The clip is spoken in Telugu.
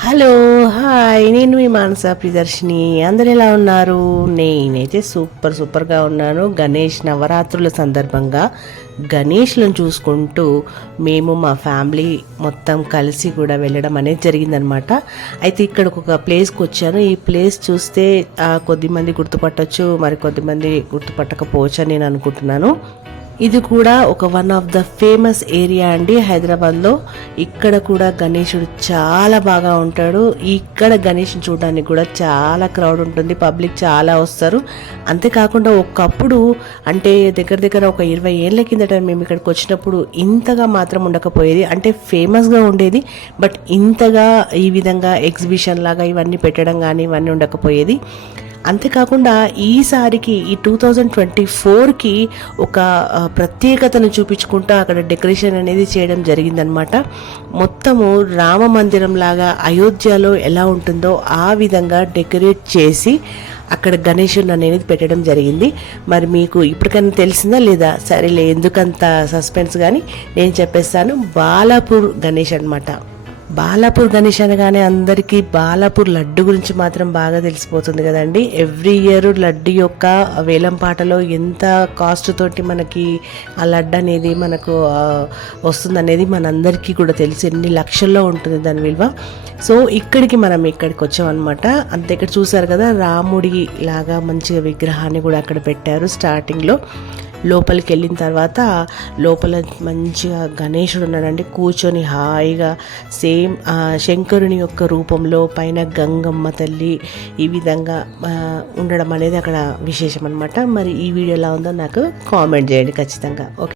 హలో హాయ్ నేను మీ మానస ప్రియదర్శిని. అందరు ఎలా ఉన్నారు? నేనైతే సూపర్ సూపర్గా ఉన్నాను. గణేష్ నవరాత్రుల సందర్భంగా గణేష్లను చూసుకుంటూ మేము మా ఫ్యామిలీ మొత్తం కలిసి కూడా వెళ్ళడం అనేది జరిగిందనమాట అయితే ఇక్కడికి ఒక ప్లేస్కి వచ్చాను. ఈ ప్లేస్ చూస్తే కొద్దిమంది గుర్తుపట్టొచ్చు మరి కొద్దిమంది గుర్తుపట్టకపోవచ్చు అని నేను అనుకుంటున్నాను. ఇది కూడా ఒక one of the famous area అండి హైదరాబాద్లో. ఇక్కడ కూడా గణేశుడు చాలా బాగా ఉంటాడు. ఇక్కడ గణేష్ని చూడడానికి కూడా చాలా క్రౌడ్ ఉంటుంది. పబ్లిక్ చాలా వస్తారు. అంతేకాకుండా ఒకప్పుడు అంటే దగ్గర దగ్గర ఒక ఇరవై ఏళ్ళ కిందట మేము ఇక్కడికి వచ్చినప్పుడు ఇంతగా మాత్రం ఉండకపోయేది. అంటే ఫేమస్గా ఉండేది. బట్ ఇంతగా ఈ విధంగా ఎగ్జిబిషన్ లాగా ఇవన్నీ పెట్టడం కానీ ఇవన్నీ ఉండకపోయేది. అంతేకాకుండా ఈసారికి ఈ టూ థౌజండ్ ట్వంటీ ఫోర్కి ఒక ప్రత్యేకతను చూపించుకుంటూ అక్కడ డెకరేషన్ అనేది చేయడం జరిగిందనమాట మొత్తము రామ మందిరం లాగా అయోధ్యలో ఎలా ఉంటుందో ఆ విధంగా డెకరేట్ చేసి అక్కడ గణేషుని అనేది పెట్టడం జరిగింది. మరి మీకు ఇప్పటికైనా తెలిసిందా లేదా? సరేలే ఎందుకంత సస్పెన్స్ కానీ నేను చెప్పేస్తాను. బాలాపూర్ గణేష్ అన్నమాట. బాలాపూర్ గణేష్ అనగానే అందరికీ బాలాపూర్ లడ్డు గురించి మాత్రం బాగా తెలిసిపోతుంది కదండి. ఎవ్రీ ఇయర్ లడ్డు యొక్క వేలం పాటలో ఎంత కాస్ట్ తోటి మనకి ఆ లడ్డు అనేది మనకు వస్తుంది అనేది మనందరికీ కూడా తెలుసు. ఎన్ని లక్షల్లో ఉంటుంది దాని విలువ. సో ఇక్కడికి మనం ఇక్కడికి వచ్చామన్నమాట. అంతే ఇక్కడ చూసారు కదా రాముడి లాగా మంచిగా విగ్రహాన్ని కూడా అక్కడ పెట్టారు స్టార్టింగ్లో లోపలికి వెళ్ళిన తర్వాత లోపల మంచిగా గణేశుడు ఉన్నాడండి. కూర్చొని హాయిగా సేమ్ శంకరుని యొక్క రూపంలో పైన గంగమ్మ తల్లి ఈ విధంగా ఉండడం అనేది అక్కడ విశేషం అనమాట మరి ఈ వీడియో ఎలా ఉందో నాకు కామెంట్ చేయండి ఖచ్చితంగా. ఓకే.